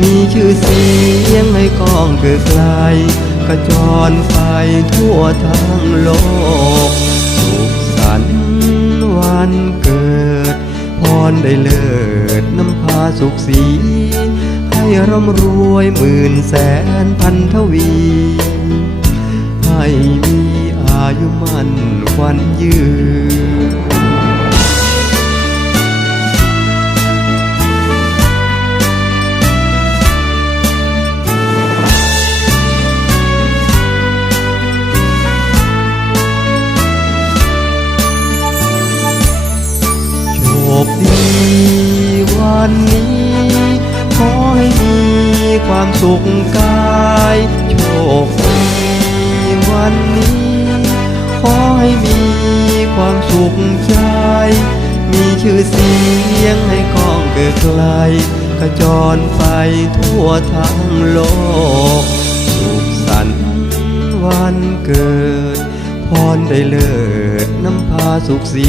มีชื่อเสียงให้กองเกิดไกลกระจรไปทั่วทั้งโลก สุขสันต์วันเกิด พรได้เลิศน้ำพาสุขสี ให้ร่ำรวยหมื่นแสนพันทวี ให้มีอายุมันควันยืน โชคดีวันนี้ ขอให้มีความสุขกายโชคดีวันนี้ ขอให้มีความสุขใจ มีชื่อเสียงให้กองเกิดไกลกระจรไปทั่วทั้งโลก สุขสันต์วันเกิด พรได้เลิศน้ำพาสุขสี